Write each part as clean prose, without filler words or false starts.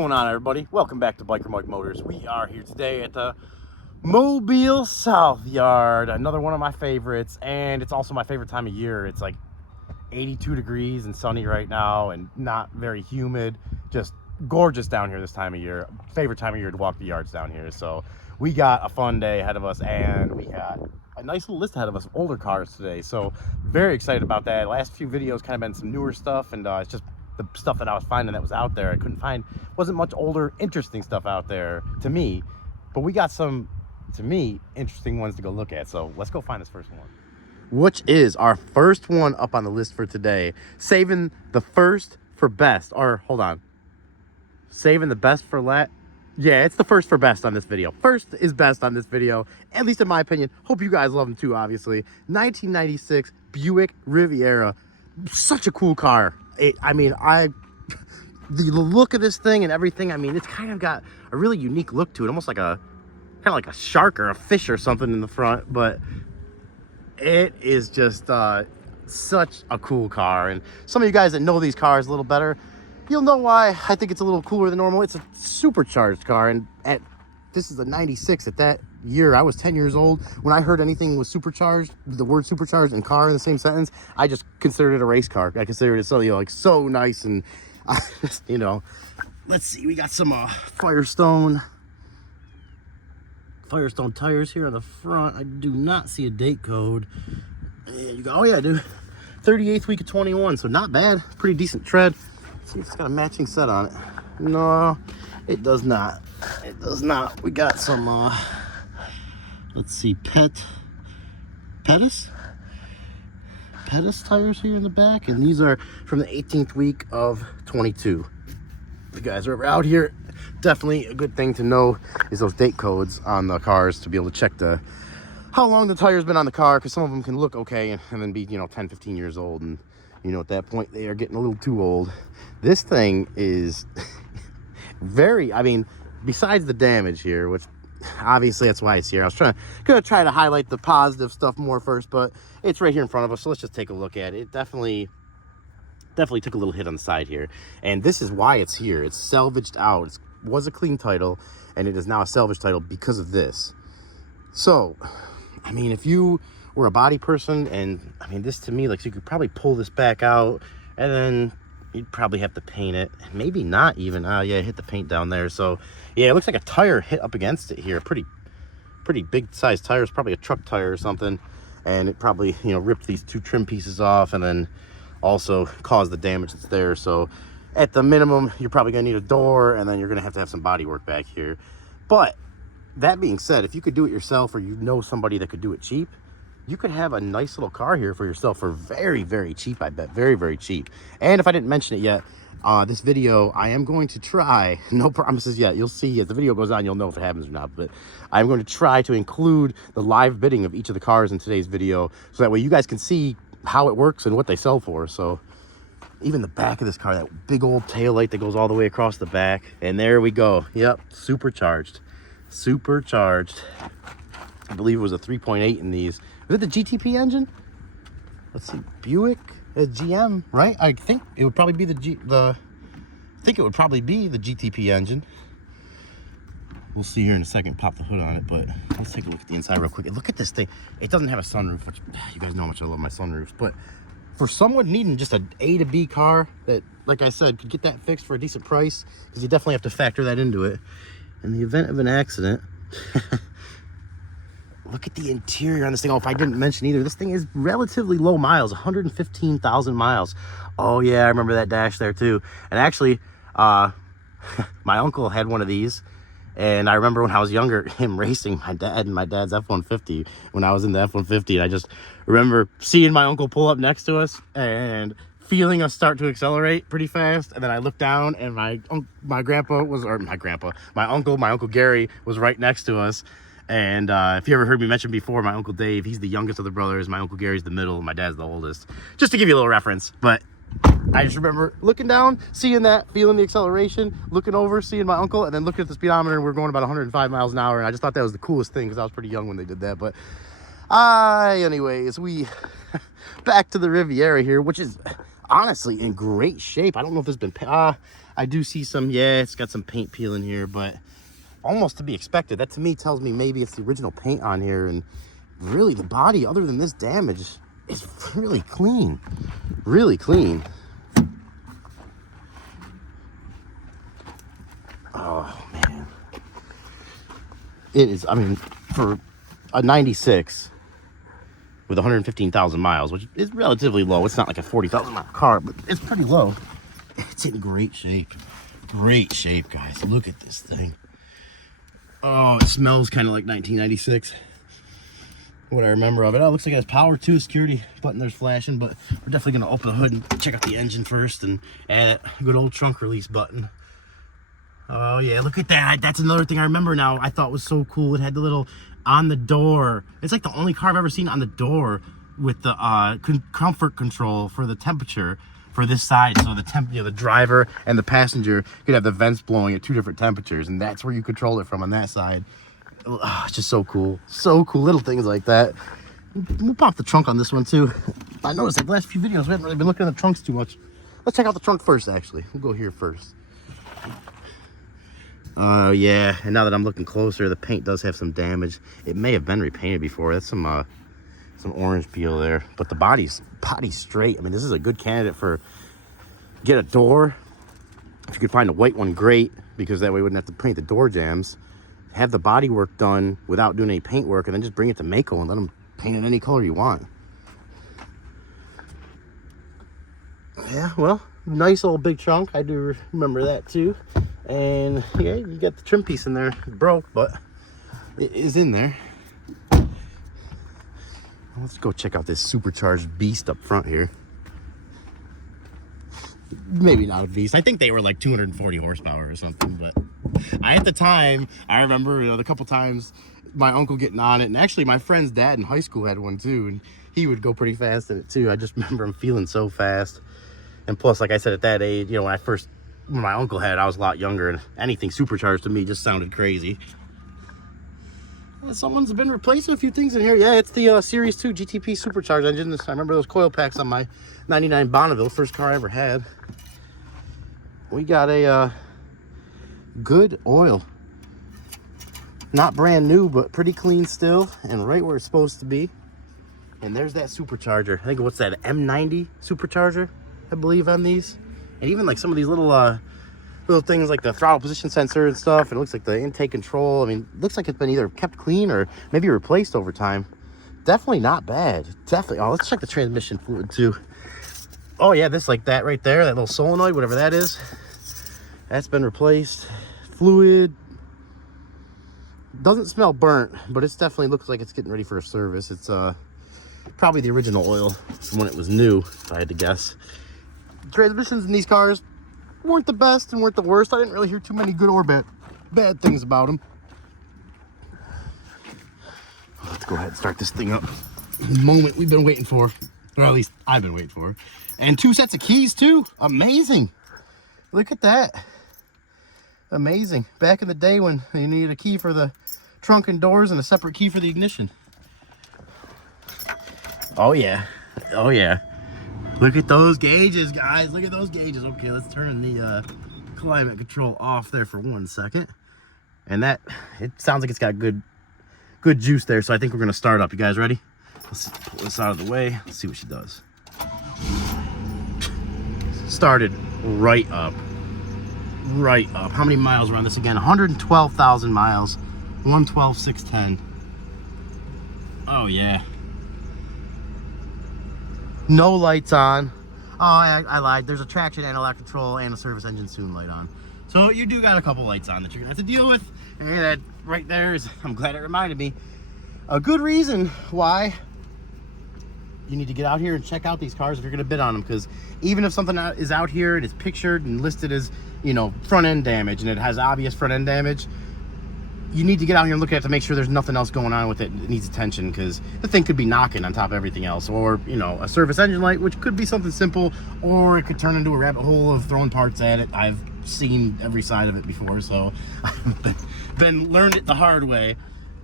going on, everybody? Welcome back to Biker Mike Motors. We are here today at the Mobile South Yard, another one of my favorites, and it's also my favorite time of year. It's like 82 degrees and sunny right now and not very humid. Just gorgeous down here this time of year. Favorite time of year to walk the yards down here. So we got a fun day ahead of us, and we got a nice little list ahead of us of older cars today. So very excited about that. Last few videos kind of been some newer stuff, and it's just the stuff that I was finding that was out there. I couldn't find, wasn't much older, interesting stuff out there to me, but we got some, to me, interesting ones to go look at. So let's go find this first one, which is our first one up on the list for today. Saving the first for best, or hold on, saving the best for last. Yeah, it's the first for best on this video. First is best on this video, at least in my opinion. Hope you guys love them too, obviously. 1996 Buick Riviera. Such a cool car. The look of this thing and everything, I mean, it's kind of got a really unique look to it, almost like kind of like a shark or a fish or something in the front, but it is just such a cool car. And some of you guys that know these cars a little better, you'll know why I think it's a little cooler than normal. It's a supercharged car, and this is a 96. At that year, I was 10 years old. When I heard anything was supercharged, the word supercharged and car in the same sentence, I just considered it a race car. I considered it so, like so nice, and let's see, we got some Firestone tires here on the front. I do not see a date code. And you go, oh yeah, dude, 38th week of 21, so not bad, pretty decent tread. Let's see if it's got a matching set on it. No, it does not. It does not. We got some let's see, Pettis tires here in the back, and these are from the 18th week of 22. If you guys are ever out here, definitely a good thing to know is those date codes on the cars to be able to check how long the tire's been on the car, because some of them can look okay and then be 10, 15 years old, and at that point they are getting a little too old. This thing is very, besides the damage here, which obviously that's why it's here. I was gonna try to highlight the positive stuff more first, but it's right here in front of us, so let's just take a look at it. It definitely took a little hit on the side here, and this is why it's here. It's salvaged out. It was a clean title, and it is now a salvage title because of this. So if you were a body person, and this to me, like, so you could probably pull this back out, and then you'd probably have to paint it. Maybe not even. Yeah, hit the paint down there. So yeah, it looks like a tire hit up against it here. Pretty big size tires, probably a truck tire or something, and it probably ripped these two trim pieces off, and then also caused the damage that's there. So at the minimum, you're probably gonna need a door, and then you're gonna have some body work back here. But that being said, if you could do it yourself, or somebody that could do it cheap, you could have a nice little car here for yourself for very, very cheap, I bet. Very, very cheap. And if I didn't mention it yet, this video, I am going to try, no promises yet, you'll see as the video goes on, you'll know if it happens or not, but I'm going to try to include the live bidding of each of the cars in today's video, so that way you guys can see how it works and what they sell for. So even the back of this car, that big old tail light that goes all the way across the back, and there we go. Yep, supercharged. I believe it was a 3.8 in these. Is it the GTP engine? Let's see, Buick, GM, right? I think it would probably be the GTP engine. We'll see here in a second, pop the hood on it, but let's take a look at the inside real quick. And look at this thing. It doesn't have a sunroof, which you guys know how much I love my sunroofs, but for someone needing just an A to B car that, like I said, could get that fixed for a decent price, because you definitely have to factor that into it. In the event of an accident, look at the interior on this thing. Oh, if I didn't mention either, this thing is relatively low miles, 115,000 miles. Oh yeah, I remember that dash there too. And actually, my uncle had one of these, and I remember when I was younger, him racing my dad in my dad's F-150 when I was in the F-150. And I just remember seeing my uncle pull up next to us and feeling us start to accelerate pretty fast, and then I looked down, and my uncle Gary was right next to us. And if you ever heard me mention before, my Uncle Dave, he's the youngest of the brothers. My Uncle Gary's the middle. My dad's the oldest. Just to give you a little reference. But I just remember looking down, seeing that, feeling the acceleration, looking over, seeing my uncle, and then looking at the speedometer, and we're going about 105 miles an hour. And I just thought that was the coolest thing, because I was pretty young when they did that. But anyways, we back to the Riviera here, which is honestly in great shape. I don't know if it's been I I do see some, yeah, it's got some paint peeling here, but almost to be expected. That to me tells me maybe it's the original paint on here, and really the body, other than this damage, is really clean. Really clean. Oh, man. It is, I mean, for a 96 with 115,000 miles, which is relatively low. It's not like a 40,000 mile car, but it's pretty low. It's in great shape. Great shape, guys. Look at this thing. Oh, it smells kind of like 1996. What I remember of it. Oh, it looks like it has power too. Security button there's flashing, but we're definitely going to open the hood and check out the engine first and add a good old trunk release button. Oh, yeah, look at that. That's another thing I remember now. I thought was so cool. It had the little on the door. It's like the only car I've ever seen on the door with the comfort control for the temperature for this side. So the the driver and the passenger could have the vents blowing at 2 different temperatures, and that's where you control it from on that side. Oh, it's just so cool. So cool. Little things like that. We'll pop the trunk on this one too. I noticed like the last few videos we haven't really been looking at the trunks too much. Let's check out the trunk first, actually. We'll go here first. Oh, yeah. And now that I'm looking closer, the paint does have some damage. It may have been repainted before. That's some orange peel there. But the body's straight. I mean, this is a good candidate for get a door. If you could find a white one, great, because that way we wouldn't have to paint the door jambs. Have the body work done without doing any paint work, and then just bring it to Maaco and let them paint it any color you want. Yeah, well, nice old big trunk. I do remember that too. And yeah, you got the trim piece in there. It broke, but it is in there. Let's go check out this supercharged beast up front here. Maybe not a beast. I think they were like 240 horsepower or something, but at the time, I remember, the couple times my uncle getting on it, and actually my friend's dad in high school had one too, and he would go pretty fast in it too. I just remember him feeling so fast. And plus, like I said, at that age, when my uncle had it, I was a lot younger, and anything supercharged to me just sounded crazy. Someone's been replacing a few things in here. Yeah, it's the Series 2 GTP supercharged engine. I remember those coil packs on my 99 Bonneville, first car I ever had. We got a good oil. Not brand new, but pretty clean still, and right where it's supposed to be. And there's that supercharger. I think, what's that, M90 supercharger, I believe, on these. And even like some of these little things like the throttle position sensor and stuff. And it looks like the intake control. I mean, it looks like it's been either kept clean or maybe replaced over time. Definitely not bad. Definitely. Oh, let's check the transmission fluid too. Oh yeah, this like that right there, that little solenoid, whatever that is. That's been replaced. Fluid. Doesn't smell burnt, but it definitely looks like it's getting ready for a service. It's probably the original oil from when it was new, if I had to guess. Transmissions in these cars weren't the best and weren't the worst. I didn't really hear too many good or bad things about them. Let's go ahead and start this thing up. The moment we've been waiting for, or at least I've been waiting for. And 2 sets of keys too. Amazing. Look at that. Amazing. Back in the day when you needed a key for the trunk and doors and a separate key for the ignition. Oh yeah. Oh yeah. Look at those gauges, guys. Look at those gauges. Okay, let's turn the climate control off there for 1 second. And that, it sounds like it's got good juice there, so I think we're gonna start up. You guys ready? Let's pull this out of the way. Let's see what she does. Started right up. Right up. How many miles were on this again? 112,000 miles. 112,610. Oh yeah. No lights on. Oh, I lied. There's a traction analog control and a service engine soon light on. So you do got a couple lights on that you're gonna have to deal with. And that right there is, I'm glad it reminded me, a good reason why you need to get out here and check out these cars if you're gonna bid on them. Because even if something is out here and it's pictured and listed as, front end damage, and it has obvious front end damage, you need to get out here and look at it to make sure there's nothing else going on with it that needs attention, because the thing could be knocking on top of everything else. Or, a service engine light, which could be something simple, or it could turn into a rabbit hole of throwing parts at it. I've seen every side of it before, so I've learned it the hard way.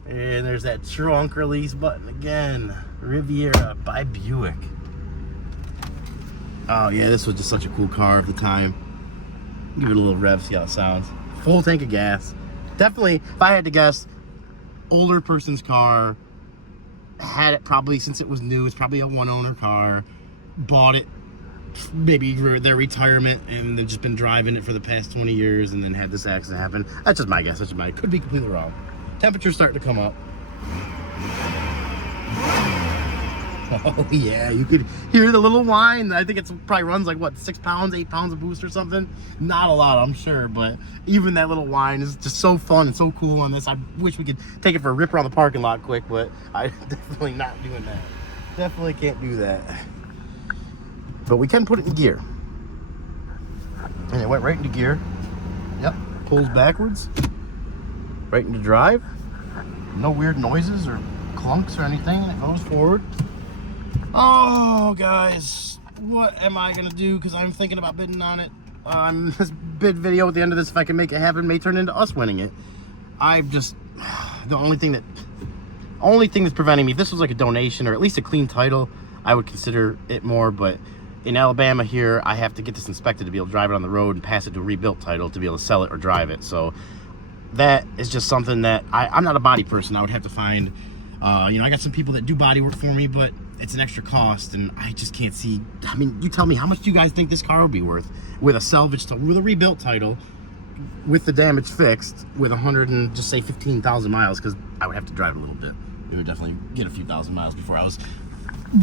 And there's that trunk release button again. Riviera by Buick. Oh yeah, this was just such a cool car at the time. Give it a little rev, see how it sounds. Full tank of gas. Definitely, if I had to guess, older person's car. Had it probably since it was new. It's probably a one-owner car. Bought it maybe for their retirement, and they've just been driving it for the past 20 years, and then had this accident happen. That's just my guess. That's just my. Could be completely wrong. Temperature's starting to come up. Oh yeah, you could hear the little whine. I think it probably runs like what, 6 pounds, 8 pounds of boost or something. Not a lot, I'm sure, but even that little whine is just so fun and so cool on this. I wish we could take it for a rip around the parking lot quick, but I'm definitely not doing that. Definitely can't do that. But we can put it in gear. And it went right into gear. Yep, pulls backwards. Right into drive. No weird noises or clunks or anything. It goes forward. Oh, guys, what am I gonna do? Because I'm thinking about bidding on it. This bid video at the end of this, if I can make it happen, may turn into us winning it. I'm just the only thing that's preventing me. If this was like a donation or at least a clean title, I would consider it more. But in Alabama here, I have to get this inspected to be able to drive it on the road and pass it to a rebuilt title to be able to sell it or drive it. So that is just something that I'm not a body person. I would have to find. You know, I got some people that do body work for me, but it's an extra cost, and I just can't see. I mean, you tell me, how much do you guys think this car would be worth with a salvage, with a rebuilt title, with the damage fixed, with 100 and just say 15,000 miles? Because I would have to drive a little bit. It would definitely get a few thousand miles before I was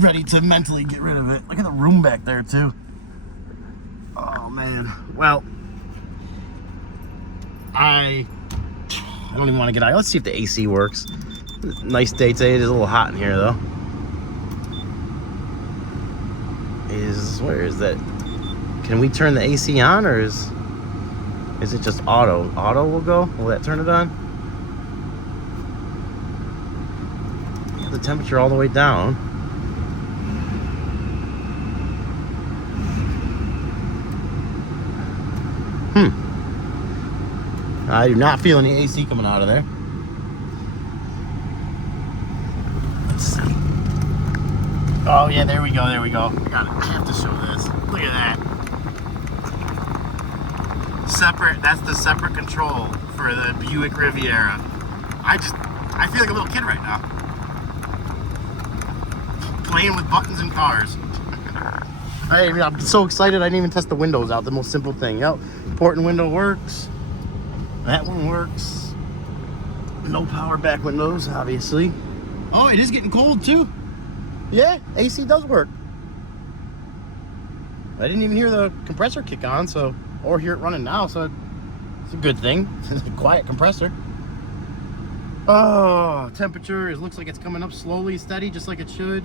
ready to mentally get rid of it. Look at the room back there too. Oh man. Well, I don't even want to get out. Let's see if the AC works. Nice day today. It is a little hot in here though. Where is that? Can we turn the AC on, or is it just auto? Auto will go? Will that turn it on? The temperature all the way down. I do not feel any AC coming out of there. Let's see. Oh yeah, there we go, there we go. I have to show this. Look at that. Separate, that's the separate control for the Buick Riviera. I feel like a little kid right now. Playing with buttons and cars. I'm so excited I didn't even test the windows out. The most simple thing. Yep, port and window works. That one works. No power back windows, obviously. Oh, it is getting cold too. Yeah, AC does work. I didn't even hear the compressor kick on, or hear it running now, so it's a good thing. It's a quiet compressor. Oh, temperature, it looks like it's coming up slowly, steady, just like it should.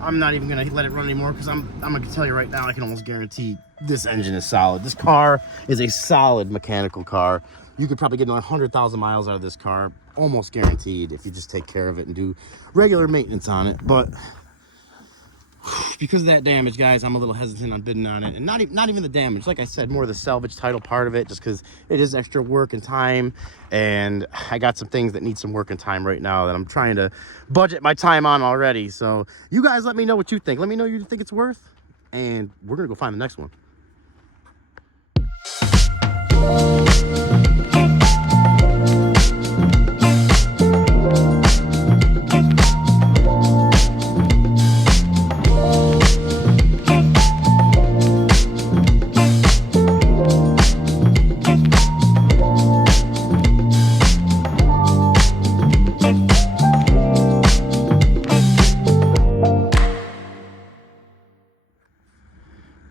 I'm not even gonna let it run anymore, because I'm gonna tell you right now, I can almost guarantee this engine is solid. This car is a solid mechanical car. You could probably get 100,000 miles out of this car, almost guaranteed, if you just take care of it and do regular maintenance on it. But because of that damage, guys, I'm a little hesitant on bidding on it. And not even the damage. Like I said, more the salvage title part of it, just because it is extra work and time. And I got some things that need some work and time right now that I'm trying to budget my time on already. So you guys let me know what you think. Let me know what you think it's worth. And we're going to go find the next one.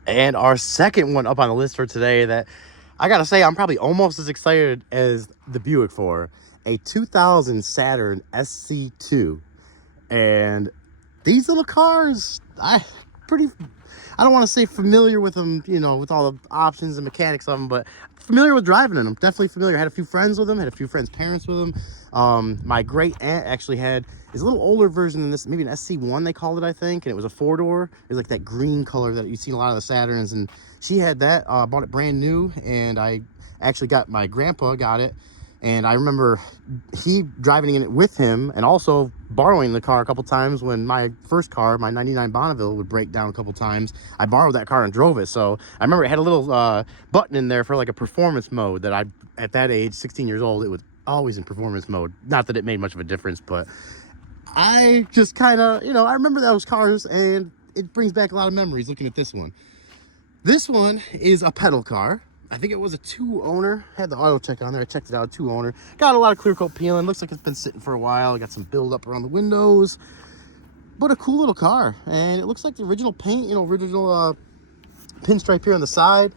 And our second one up on the list for today that I gotta say I'm probably almost as excited as the Buick for, a 2000 Saturn SC2. And these little cars, I don't want to say familiar with them, you know, with all the options and mechanics of them, but familiar with driving in them. Definitely familiar. I had a few friends with them, had a few friends' parents with them. My great aunt actually is a little older version than this, maybe an SC1 they called it, I think, and it was a 4-door. It was like that green color that you see in a lot of the Saturns, and she had that, bought it brand new, and I actually my grandpa got it, And I remember he driving in it with him and also borrowing the car a couple times when my first car, my 99 Bonneville, would break down a couple times. I borrowed that car and drove it. So I remember it had a little button in there for like a performance mode that I, at that age, 16 years old, it was always in performance mode. Not that it made much of a difference, but I just kind of, you know, I remember those cars and it brings back a lot of memories looking at this one. This one is a pedal car. I think it was a 2-owner. Had the auto check on there. I checked it out, 2-owner. Got a lot of clear coat peeling. Looks like it's been sitting for a while. Got some build up around the windows. But a cool little car. And it looks like the original paint, you know, original pinstripe here on the side.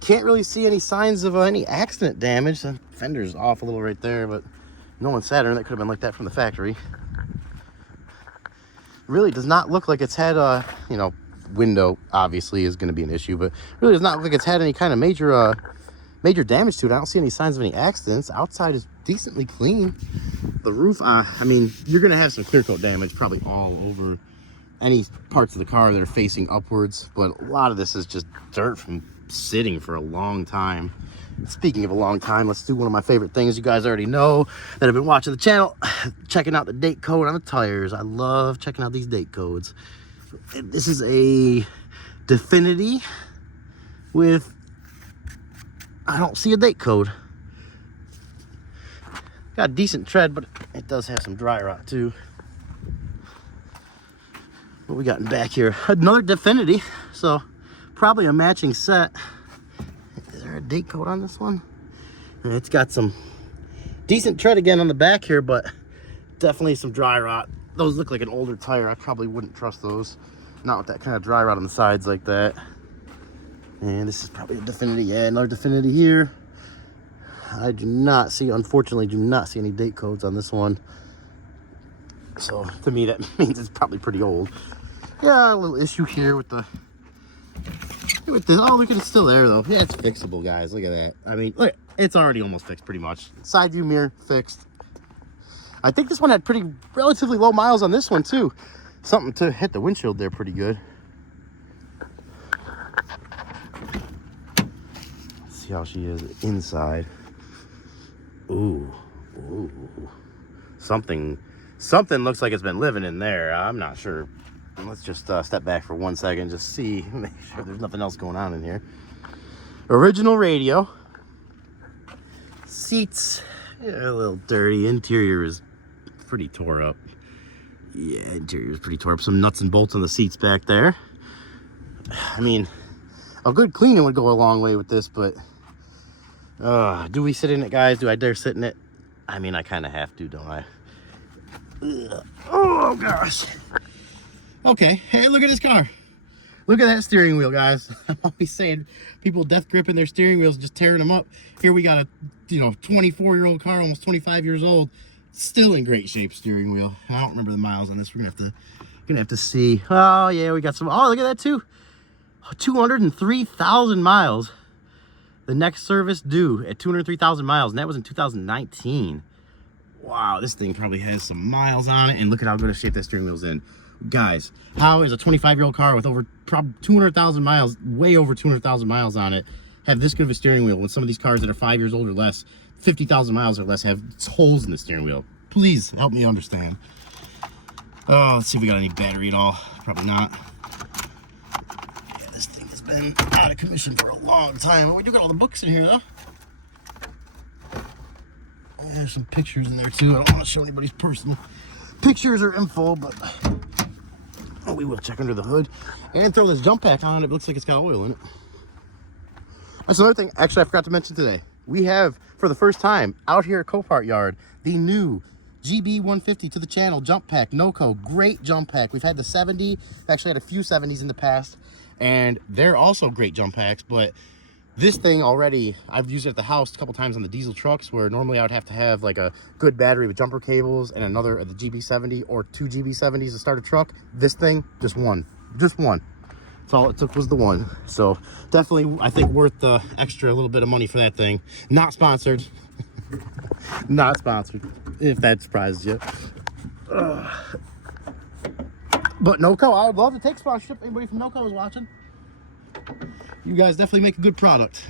Can't really see any signs of any accident damage. The fender's off a little right there, but no one Saturn. That could have been like that from the factory. Really does not look like it's had a, you know, window obviously is going to be an issue, but really does not look like it's had any kind of major damage to it. I don't see any signs of any accidents. Outside is decently clean. The roof, I mean, you're going to have some clear coat damage probably all over any parts of the car that are facing upwards, but a lot of this is just dirt from sitting for a long time. Speaking of a long time, let's do one of my favorite things you guys already know that have been watching the channel, checking out the date code on the tires. I love checking out these date codes. This is a Definity with, I don't see a date code. Got a decent tread, but it does have some dry rot too. What we got in back here? Another Definity, so probably a matching set. Is there a date code on this one? And it's got some decent tread again on the back here, but definitely some dry rot. Those look like an older tire. I probably wouldn't trust those. Not with that kind of dry rot on the sides like that. And this is probably a Definity. Yeah, another Definity here. I do not see, unfortunately, do not see any date codes on this one. So to me, that means it's probably pretty old. Yeah, a little issue here with the, oh, look at it, still there though. Yeah, it's fixable, guys. Look at that. I mean, look, it's already almost fixed pretty much. Side view mirror fixed. I think this one had pretty relatively low miles on this one too. Something to hit the windshield there pretty good. Let's see how she is inside. Ooh, ooh. Something looks like it's been living in there. I'm not sure. Let's just step back for 1 second, just see, make sure there's nothing else going on in here. Original radio. Seats, yeah, a little dirty. Interior is pretty tore up. Yeah, interior is pretty tore up. Some nuts and bolts on the seats back there. I mean, a good cleaning would go a long way with this, but do we sit in it, guys? Do I dare sit in it? I mean, I kind of have to, don't I? Ugh. Oh gosh. Okay, hey, look at this car. Look at that steering wheel, guys. I'm always saying people death gripping their steering wheels, just tearing them up. Here we got a, you know, 24-year-old car, almost 25 years old, still in great shape steering wheel. I don't remember the miles on this. We're gonna have to see. Oh yeah, we got some. Oh, look at that too. 203,000 miles. The next service due at 203,000 miles, and that was in 2019. Wow, this thing probably has some miles on it, and look at how good a shape that steering wheel's in. Guys, how is a 25-year-old car with over probably 200,000 miles, way over 200,000 miles on it, have this good of a steering wheel when some of these cars that are 5 years old or less, 50,000 miles or less, have holes in the steering wheel? Please help me understand. Oh, let's see if we got any battery at all. Probably not. Yeah, this thing has been out of commission for a long time. We do got all the books in here, though. There's some pictures in there, too. I don't want to show anybody's personal pictures or info, but oh, we will check under the hood and throw this jump pack on. It looks like it's got oil in it. That's another thing, actually, I forgot to mention today. We have, for the first time, out here at Copart Yard, the new GB150 to the channel jump pack, NOCO. Great jump pack. We've had the 70, actually had a few 70s in the past, and they're also great jump packs, but this thing already, I've used it at the house a couple times on the diesel trucks, where normally I would have to have like a good battery with jumper cables and another of the GB70 or 2 GB70s to start a truck. This thing, just one. That's all it took, was the one. So definitely, I think, worth the extra little bit of money for that thing. Not sponsored. Not sponsored, if that surprises you. But NOCO, I would love to take sponsorship. Anybody from NOCO is watching? You guys definitely make a good product.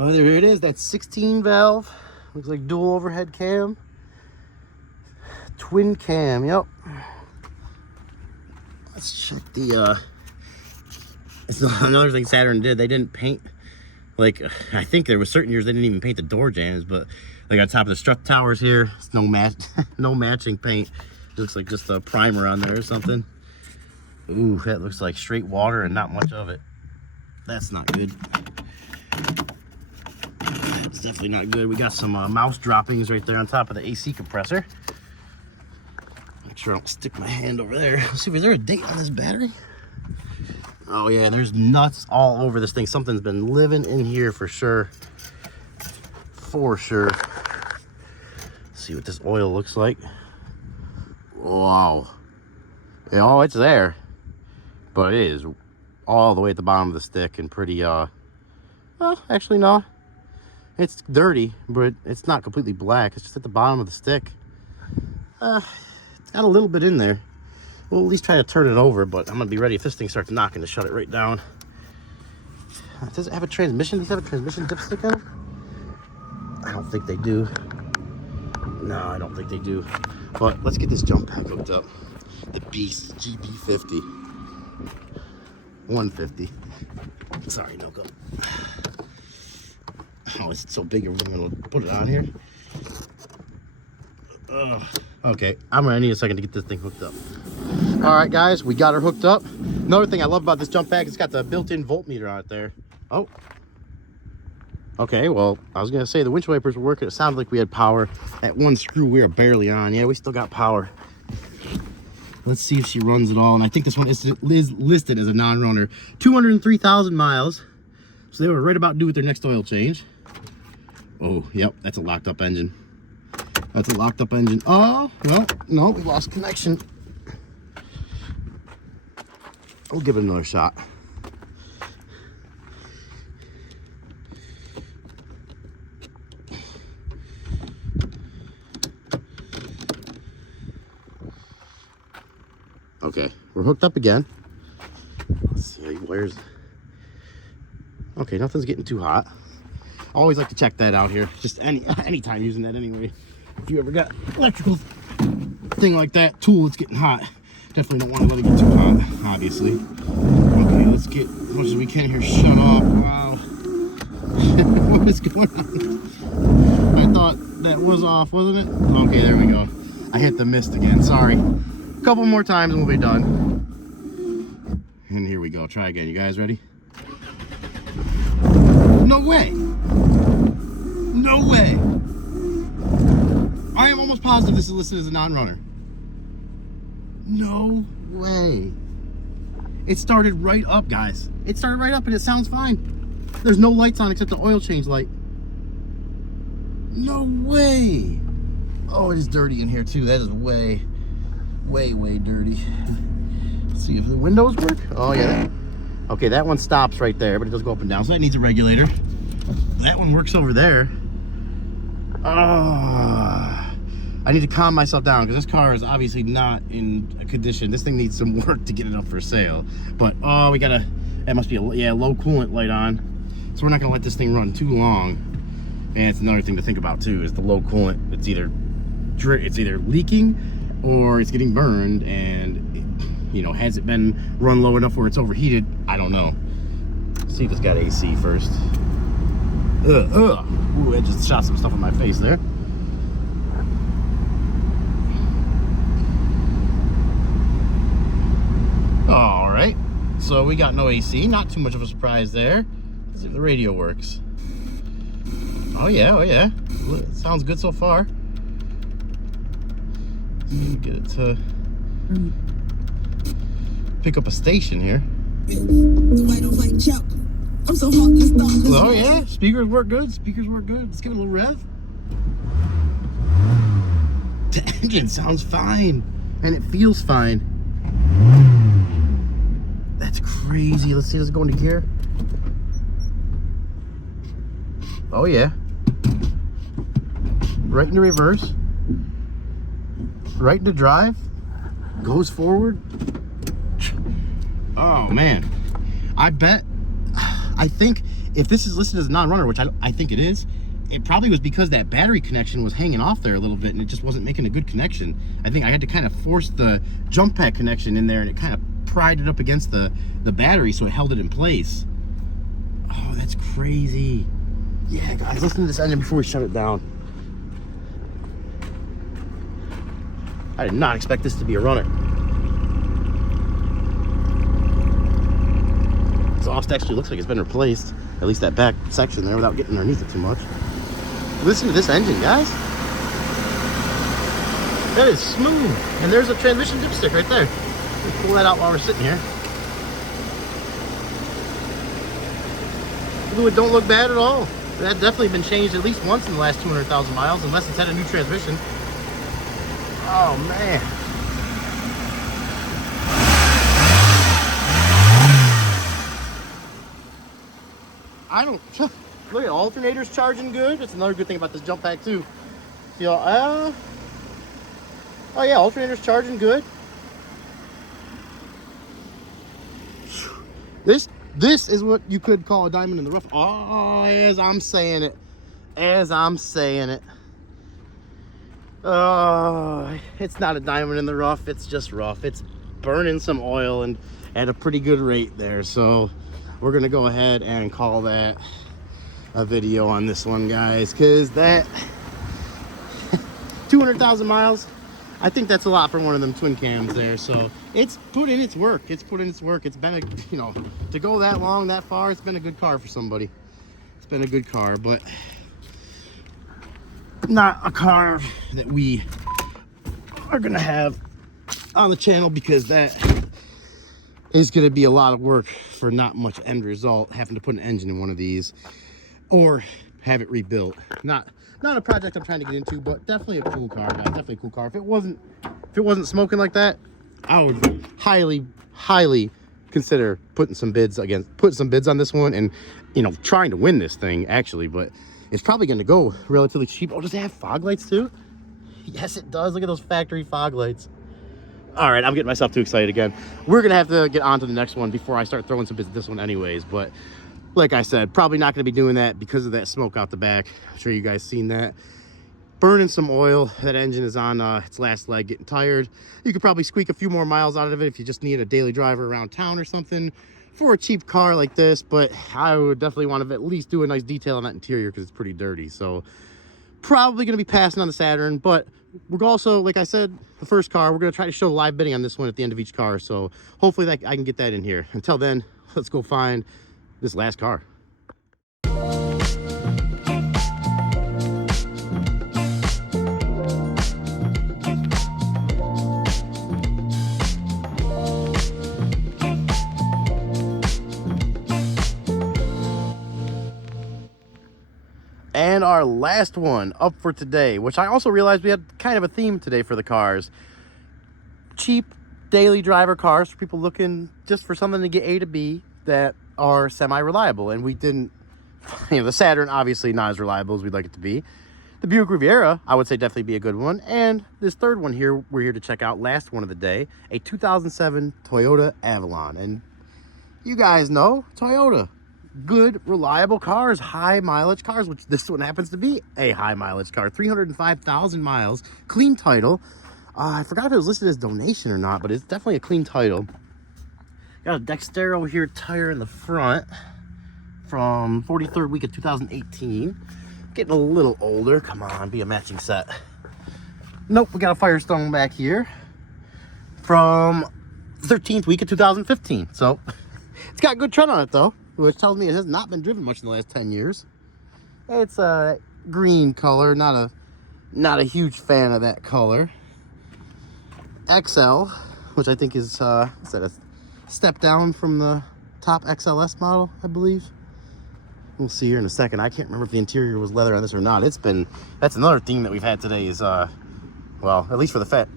Oh, there it is. That's 16 valve. Looks like dual overhead cam. Twin cam, yep. Let's check the, it's another thing Saturn did. They didn't paint, like, I think there was certain years they didn't even paint the door jambs, but like on top of the strut towers here, it's no no matching paint. It looks like just a primer on there or something. Ooh, that looks like straight water and not much of it. That's not good. It's definitely not good. We got some mouse droppings right there on top of the AC compressor. Make sure I don't stick my hand over there. Let's see, is there a date on this battery? Oh yeah, there's nuts all over this thing. Something's been living in here for sure. For sure. Let's see what this oil looks like. Wow. Yeah, oh, it's there. But it is all the way at the bottom of the stick and pretty, well, actually, no. It's dirty, but it's not completely black. It's just at the bottom of the stick. It's got a little bit in there. We'll at least try to turn it over, but I'm going to be ready if this thing starts knocking to shut it right down. Does it have a transmission? Does it have a transmission dipstick on it? I don't think they do. No, I don't think they do. But let's get this jump pack hooked up. The Beast GB50. 150. Sorry, Noko. Oh, it's so big, we're going to put it on here. Okay, I'm going to need a second to get this thing hooked up. All right, guys, we got her hooked up. Another thing I love about this jump pack, it's got the built-in voltmeter on it there. Oh. Okay, well, I was going to say the windshield wipers were working. It sounded like we had power. That one screw we were barely on. Yeah, we still got power. Let's see if she runs at all. And I think this one is listed as a non-runner. 203,000 miles. So they were right about due with their next oil change. Oh, yep, that's a locked up engine. That's a locked up engine. Oh, well, no, we lost connection. We'll give it another shot. Okay, we're hooked up again. Let's see, where's... Okay, nothing's getting too hot. I always like to check that out here. Just anytime using that anyway. If you ever got electrical thing like that, tool that's getting hot, definitely don't want to let it get too hot, obviously. Okay, let's get as much as we can here. Shut off. Wow. What is going on? I thought that was off, wasn't it? Okay, there we go. I hit the mist again. Sorry. A couple more times and we'll be done. And here we go. Try again. You guys ready? No way. No way. I am almost positive this is listed as a non-runner. No way. It started right up, guys. It started right up and it sounds fine. There's no lights on except the oil change light. No way. Oh, it is dirty in here too. That is way dirty. Let's see if the windows work. Oh yeah. Okay, that one stops right there, but it does go up and down, so that needs a regulator. That one works over there. I need to calm myself down because this car is obviously not in a condition. This thing needs some work to get it up for sale. But oh, we gotta. That must be a low coolant light on. So we're not gonna let this thing run too long. And it's another thing to think about too is the low coolant. It's either leaking or it's getting burned, and you know, has it been run low enough where it's overheated? I don't know. Let's see if it's got AC first. Ooh, it just shot some stuff in my face there. All right, so we got no AC. Not too much of a surprise there. Let's see if the radio works. Oh yeah. It sounds good so far. Let's get it to pick up a station here. Oh yeah, speakers work good. Let's give it a little rev. The engine sounds fine, and it feels fine. That's crazy. Let's see, does it go into gear? Oh yeah. Right into reverse. Right into drive. Goes forward. Oh man. I think if this is listed as a non-runner, which I think it is, it probably was because that battery connection was hanging off there a little bit and it just wasn't making a good connection. I think I had to kind of force the jump pack connection in there and it kind of pried it up against the battery so it held it in place. Oh, that's crazy. Yeah, guys, listen to this engine before we shut it down. I did not expect this to be a runner. Exhaust actually looks like it's been replaced, at least that back section there, without getting underneath it too much. Listen to this engine, guys. That is smooth. And there's a transmission dipstick right there. Let's pull that out while we're sitting here. Fluid don't look bad at all. That definitely been changed at least once in the last 200,000 miles, unless it's had a new transmission. Oh man. I don't look at alternators charging good. That's another good thing about this jump pack too. See, oh yeah, alternators charging good. This is what you could call a diamond in the rough. Oh, as I'm saying it. Oh, it's not a diamond in the rough. It's just rough. It's burning some oil and at a pretty good rate there. So we're gonna go ahead and call that a video on this one, guys, because that 200,000 miles, I think that's a lot for one of them twin cams there. So it's put in its work. It's been a, you know, to go that long, that far, it's been a good car for somebody. It's been a good car, but not a car that we are gonna have on the channel, because that is gonna be a lot of work for not much end result, having to put an engine in one of these or have it rebuilt. Not a project I'm trying to get into, but definitely a cool car, guys. Definitely a cool car. If it wasn't smoking like that, I would highly consider putting some bids on this one, and you know, trying to win this thing actually. But it's probably going to go relatively cheap. Oh, does it have fog lights too? Yes, it does. Look at those factory fog lights. All right, I'm getting myself too excited again. We're gonna have to get on to the next one before I start throwing some bids at this one anyways. But like I said, probably not going to be doing that because of that smoke out the back. I'm sure you guys seen that. Burning some oil. That engine is on its last leg, getting tired. You could probably squeak a few more miles out of it if you just need a daily driver around town or something for a cheap car like this. But I would definitely want to at least do a nice detail on that interior because it's pretty dirty. So probably going to be passing on the Saturn. But we're also, like I said, the first car, we're going to try to show live bidding on this one at the end of each car. So hopefully that I can get that in here. Until then, let's go find this last car. And our last one up for today, which I also realized we had kind of a theme today for the cars. Cheap daily driver cars for people looking just for something to get A to B that are semi-reliable. And we didn't, you know, the Saturn obviously not as reliable as we'd like it to be. The Buick Riviera, I would say definitely be a good one. And this third one here, we're here to check out, last one of the day, a 2007 Toyota Avalon. And you guys know Toyota, good, reliable cars, high mileage cars, which this one happens to be a high mileage car. 305,000 miles, clean title. I forgot if it was listed as donation or not, but it's definitely a clean title. Got a Dextero here tire in the front from 43rd week of 2018. Getting a little older. Come on, be a matching set. Nope, we got a Firestone back here from 13th week of 2015. So it's got good tread on it though, which tells me it has not been driven much in the last 10 years. It's a green color, not a huge fan of that color. XL, which I think is that a step down from the top XLS model, I believe. We'll see here in a second. I can't remember if the interior was leather on this or not. That's another theme that we've had today is well, at least for the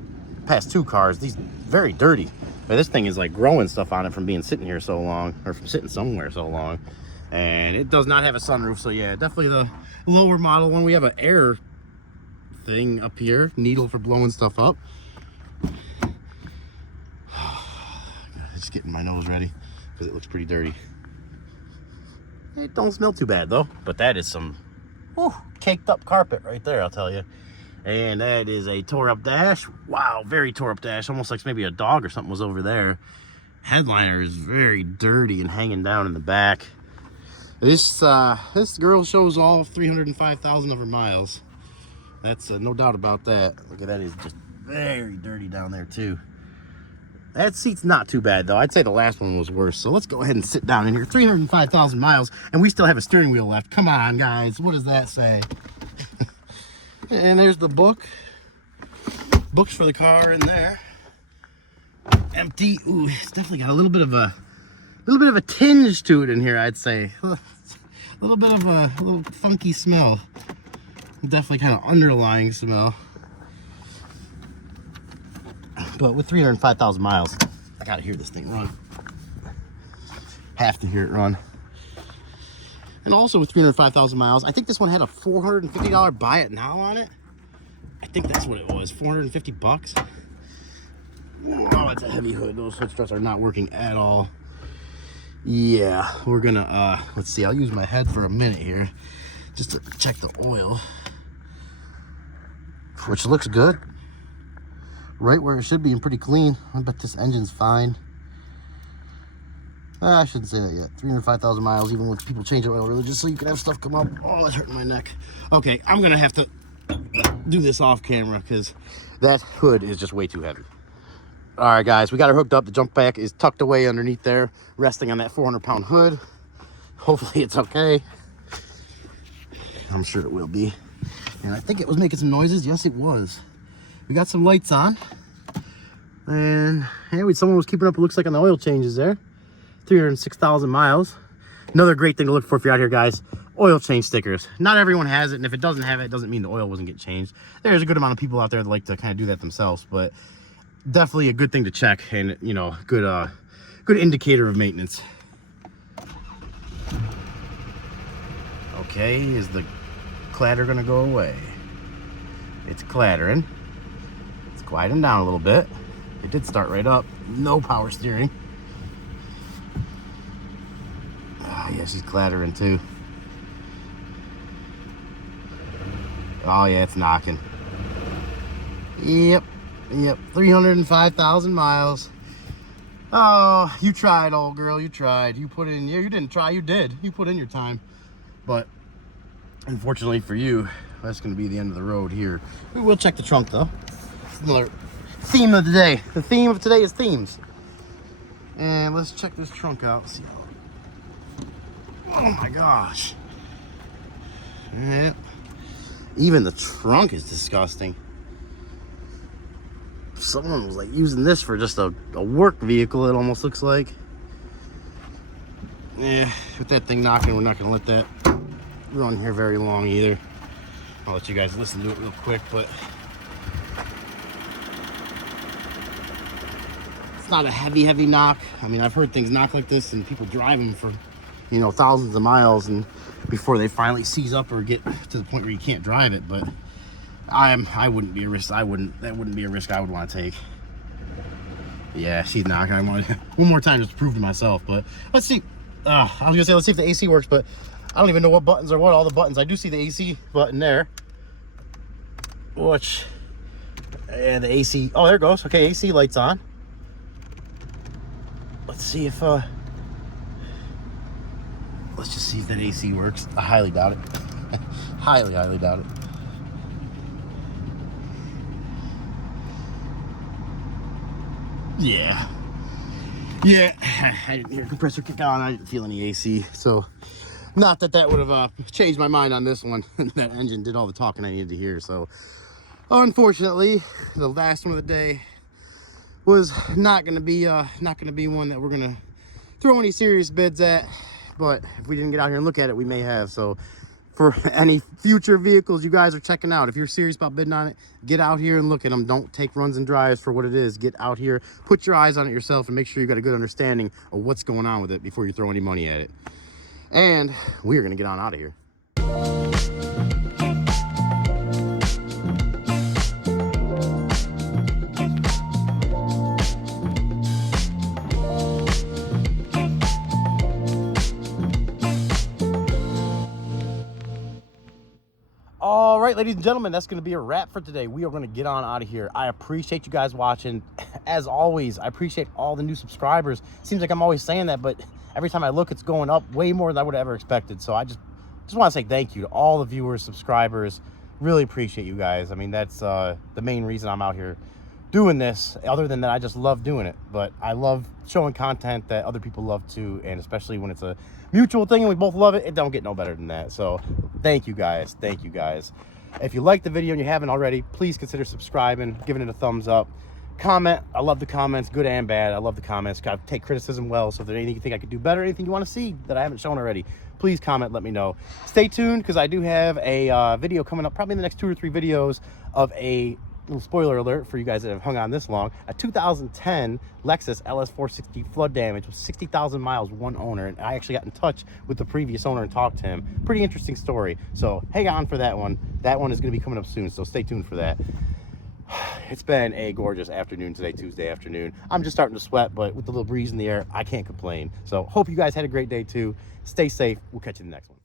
past two cars, these very dirty. But this thing is like growing stuff on it from being sitting here so long, or from sitting somewhere so long. And it does not have a sunroof, so yeah, definitely the lower model one. We have an air thing up here, needle for blowing stuff up. Just getting my nose ready because it looks pretty dirty. It don't smell too bad though, but that is some caked up carpet right there, I'll tell you. And that is a tore up dash. Wow, very tore up dash. Almost like maybe a dog or something was over there. Headliner is very dirty and hanging down in the back. This girl shows all 305,000 of her miles. That's no doubt about that. Look at that, is just very dirty down there too. That seat's not too bad though. I'd say the last one was worse. So let's go ahead and sit down in here. 305,000 miles, and we still have a steering wheel left. Come on, guys. What does that say? And there's the book. Books for the car in there. Empty. Ooh, it's definitely got a little bit of a tinge to it in here, I'd say. A little bit of a little funky smell. Definitely kind of underlying smell. But with 305,000 miles, I gotta hear this thing run. Have to hear it run. And also with 305,000 miles, I think this one had a $450 buy it now on it. I think that's what it was, 450 bucks. Oh, it's a heavy hood. Those hood struts are not working at all. Yeah, we're gonna, let's see, I'll use my head for a minute here just to check the oil, which looks good. Right where it should be and pretty clean. I bet this engine's fine. I shouldn't say that yet. 305,000 miles, even with people changing oil really, just so you can have stuff come up. Oh, that's hurting my neck. Okay, I'm gonna have to do this off camera because that hood is just way too heavy. All right, guys, we got it hooked up. The jump pack is tucked away underneath there, resting on that 400-pound hood. Hopefully it's okay. I'm sure it will be. And I think it was making some noises. Yes, it was. We got some lights on. And hey, someone was keeping up, it looks like, on the oil changes there. 306,000 miles. Another great thing to look for if you're out here, guys, oil change stickers. Not everyone has it, and if it doesn't have it, it doesn't mean the oil wasn't getting changed. There's a good amount of people out there that like to kind of do that themselves, but definitely a good thing to check, and you know, good indicator of maintenance. Okay, is the clatter gonna go away? It's clattering. It's quieting down a little bit. It did start right up. No power steering. Yeah, she's clattering too. Oh yeah, it's knocking. Yep, 305,000 miles. Oh, you tried, old girl, you tried. You put in, you didn't try, you did. You put in your time. But unfortunately for you, that's gonna be the end of the road here. We will check the trunk though. It's another theme of the day. The theme of today is themes. And let's check this trunk out. See how. Oh my gosh. Yeah. Even the trunk is disgusting. Someone was like using this for just a work vehicle, it almost looks like. Yeah, with that thing knocking, we're not gonna let that run here very long either. I'll let you guys listen to it real quick, but it's not a heavy knock. I mean, I've heard things knock like this and people drive them for, you know, thousands of miles and before they finally seize up or get to the point where you can't drive it. But I wouldn't be a risk. That wouldn't be a risk I would want to take. Yeah, she's knocking. I want one more time just to prove to myself. But let's see. I was gonna say let's see if the AC works, but I don't even know what buttons are what. All the buttons. I do see the AC button there. Which, and the AC. Oh, there it goes. Okay, AC lights on. Let's see if let's just see if that AC works. I highly doubt it. highly doubt it. Yeah, I didn't hear compressor kick on. I didn't feel any AC, so not that would have changed my mind on this one. That engine did all the talking I needed to hear. So unfortunately, the last one of the day was not gonna be one that we're gonna throw any serious bids at. But if we didn't get out here and look at it, we may have. So for any future vehicles you guys are checking out, if you're serious about bidding on it, get out here and look at them. Don't take runs and drives for what it is. Get out here, put your eyes on it yourself, and make sure you got a good understanding of what's going on with it before you throw any money at it. And we are going to get on out of here. right, ladies and gentlemen, that's going to be a wrap for today. We are going to get on out of here. I appreciate you guys watching. As always, I appreciate all the new subscribers. Seems like I'm always saying that, but every time I look, it's going up way more than I would have ever expected. So I just want to say thank you to all the viewers, subscribers. Really appreciate you guys. I mean, that's the main reason I'm out here doing this. Other than that, I just love doing it. But I love showing content that other people love too, and especially when it's a mutual thing and we both love it, it don't get no better than that. So thank you guys. Thank you guys. If you liked the video and you haven't already, please consider subscribing, giving it a thumbs up. Comment. I love the comments, good and bad. I love the comments. Gotta take criticism well. So if there's anything you think I could do better, anything you want to see that I haven't shown already, please comment, let me know. Stay tuned, because I do have a video coming up, probably in the next 2 or 3 videos, of a little spoiler alert for you guys that have hung on this long. A 2010 Lexus LS460 flood damage with 60,000 miles, one owner, and I actually got in touch with the previous owner and talked to him. Pretty interesting story. So hang on for that one. That one is going to be coming up soon, so stay tuned for that. It's been a gorgeous afternoon today, Tuesday afternoon. I'm just starting to sweat, but with the little breeze in the air, I can't complain. So hope you guys had a great day too. Stay safe. We'll catch you in the next one.